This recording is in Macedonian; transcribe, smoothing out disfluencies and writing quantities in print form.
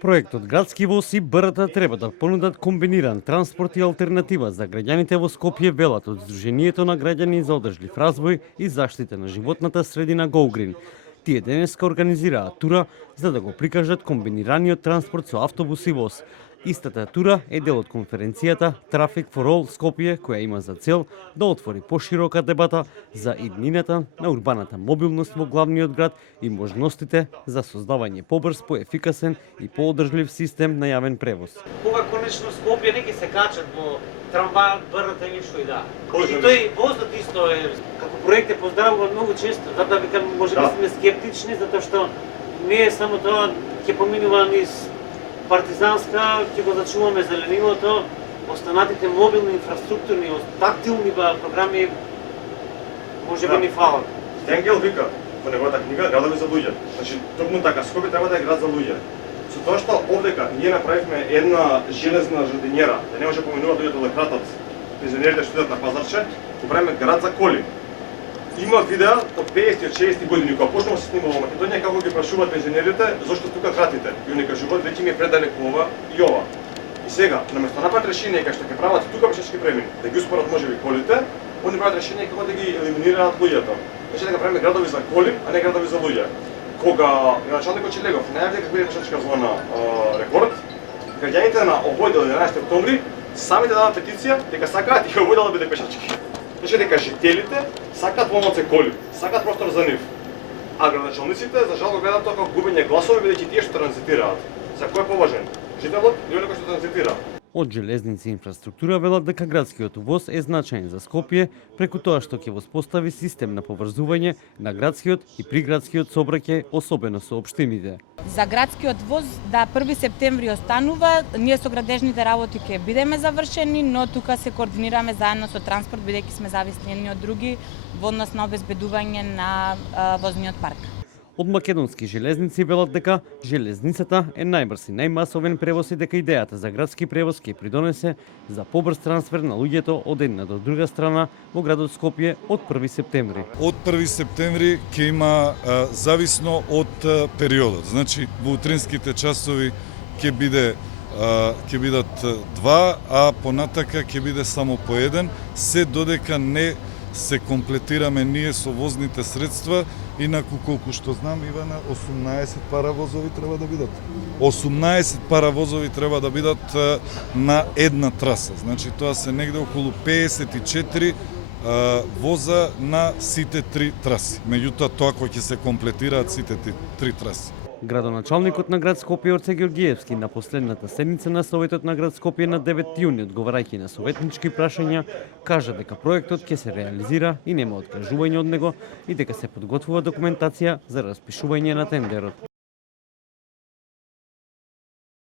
Проектот Градски воз и БРТ треба да понудат комбиниран транспорт и алтернатива за граѓаните во Скопје, велат од Сдруженијето на граѓани за одржлив развој и заштита на животната средина GoGreen. Тие денеска организираат тура за да го прикажат комбинираниот транспорт со автобус и воз. Истата тура е дел од конференцијата Traffic for All Скопје, која има за цел да отвори поширока дебата за иднината на урбаната мобилност во главниот град и можностите за создавање побрз, поефикасен и поодржлив систем на јавен превоз. Кога конечно Скопје не ќе се качат во трамвајот, БРТ или што и да. И тој возот исто е како проект е поздравуван многу често, затоа викам можеби сме скептични затоа што не е само тоа ќе поминува низ Партизанска, ќе го зачуваме зеленилото, останатите мобилни инфраструктурни, тактилни програми може би ни фалат. Стенгел вика во неговата книга градови за луѓе. Значи токму така Скопје треба да е град за луѓе. Со тоа што овдека ние направивме една железна жардинјера, да не може поминуваат луѓето да кратат пензионерите што идат на пазарче, го правиме град за коли. Има видеа од 50-60 години кога почнува да се снима во Македонија како ги прашуваат пензионерите зошто тука кратите. И они кажуваат веќе ми е предалеку ова и ова. И сега, наместо направат решение кај што ќе прават тука пешачки премини, да ги успорат можеби колите, они прават решение како да ги елиминираат луѓето. Значи да правиме градови за коли, а не градови за луѓе. Кога началникот Челегов најави дека биде пешачка зона рекорд, граѓаните на овој дел 11 октомври сами да дадат петиција дека сакаат и овој дел да биде пешачки. Значи дека жителите сакаат помалце коли, сакаат простор за нив. А градоначалниците за жал го гледаат тоа како губење гласови бидејќи тие што транзитираат. За кој е поважен? Жителот или оној кој што транзитира? Од железници и инфраструктура велат дека градскиот воз е значаен за Скопје преку тоа што ќе воспостави систем на поврзување на градскиот и приградскиот сообраќај, особено со општините. За градскиот воз да 1 септември останува, ние со градежните работи ќе бидеме завршени, но тука се координираме заедно со транспорт бидејќи сме зависни едни од други во однос на обезбедување на возниот парк. Од македонски железници велат дека железницата е најбрз и најмасовен превоз и дека идејата за градски превоз ќе придонесе за побрз трансфер на луѓето од една до друга страна во градот Скопје од 1 септември. Од 1 септември ќе има зависно од периодот. Значи во утринските часови ќе бидат 2, а понатака ќе биде само по 1, се додека не се комплетираме ние со возните средства, инаку колку што знам, Ивана, 18 паравозови треба да бидат. 18 паравозови треба да бидат на една траса. Значи тоа се негде околу 54 воза на сите 3 траси. Меѓутоа тоа кога ќе се комплетираат сите 3 траси. Градоначалникот на град Скопје Орце Георгиевски на последната седница на Советот на град Скопје на 9 јуни, одговарајќи на советнички прашања, кажа дека проектот ќе се реализира и нема откажување од него и дека се подготвува документација за распишување на тендерот.